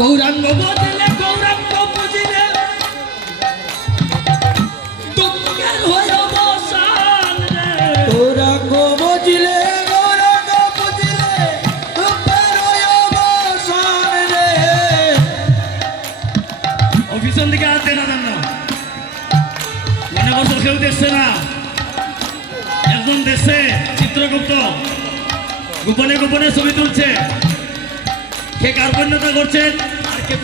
গৌরাঙ্গ বজিলে গৌরাঙ্গ বুঝিলে দুঃখের হয় অবসান রে। গৌরাঙ্গ বজিলে গৌরাঙ্গ বুঝিলে দুঃখের হয় অবসান রে। অফিসন দিকে আর দেখা যান না, মানে বছর কেউ দেখছে না। একজন দেখছে চিত্রগুপ্ত গোপনে গোপনে ছবি তুলছে, কে কার্পণ্যতা করছেন আর কে